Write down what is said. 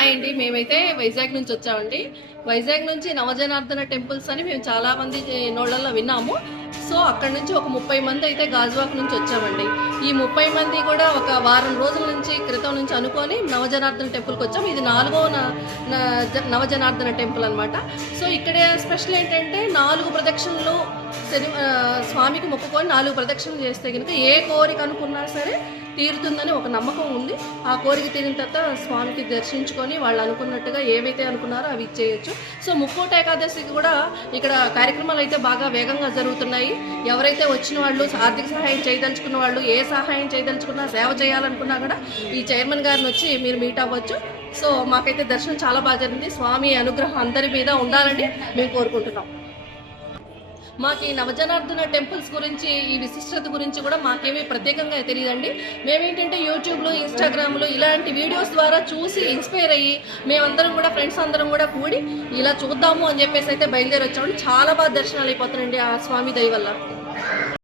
Hi అండి, మేమైతే వైజాగ్ నుంచి వచ్చామండి. వైజాగ్ నుంచి నవజనార్దన టెంపుల్స్ అని మేము చాలామంది నోళ్ళల్లో విన్నాము. సో అక్కడ నుంచి ఒక 30 మంది అయితే గాజువాక నుంచి వచ్చామండి. ఈ 30 మంది కూడా ఒక వారం రోజుల క్రితం నుంచి అనుకొని నవజనార్దన టెంపుల్కి వచ్చాము. ఇది 4వ నవజనార్దన టెంపుల్ అనమాట. సో ఇక్కడ స్పెషల్ ఏంటంటే 4 ప్రదక్షిణలు స్వామికి మొక్కుకొని 4 ప్రదక్షిణలు చేస్తే కనుక ఏ కోరిక అనుకున్నా సరే తీరుతుందని ఒక నమ్మకం ఉంది. ఆ కోరిక తీరిన తర్వాత స్వామికి దర్శించుకొని వాళ్ళు అనుకున్నట్టుగా ఏవైతే అనుకున్నారో అవి ఇచ్చేయచ్చు. సో ముక్కోటి ఏకాదశికి కూడా ఇక్కడ కార్యక్రమాలు అయితే బాగా వేగంగా జరుగుతున్నాయి. ఎవరైతే వచ్చిన వాళ్ళు ఆర్థిక సహాయం చేయదలుచుకున్న వాళ్ళు, ఏ సహాయం చేయదలుచుకున్నా, సేవ చేయాలనుకున్నా కూడా ఈ చైర్మన్ గారిని వచ్చి మీరు మీట్ అవ్వచ్చు. సో మాకైతే దర్శనం చాలా బాగా జరిగింది. స్వామి అనుగ్రహం అందరి మీద ఉండాలని మేము కోరుకుంటున్నాం. మాకు ఈ నవజనార్దన టెంపుల్స్ గురించి, ఈ విశిష్టత గురించి కూడా మాకేమీ ప్రత్యేకంగా తెలియదండి. మేమేంటంటే యూట్యూబ్లో, ఇన్స్టాగ్రామ్లో ఇలాంటి వీడియోస్ ద్వారా చూసి ఇన్స్పైర్ అయ్యి మేమందరం కూడా ఫ్రెండ్స్ అందరం కూడా కూడి ఇలా చూద్దాము అని చెప్పేసి అయితే బయలుదేరి వచ్చామండి. చాలా బాగా దర్శనాలు అయిపోతున్నాయండి ఆ స్వామి దయ వల్ల.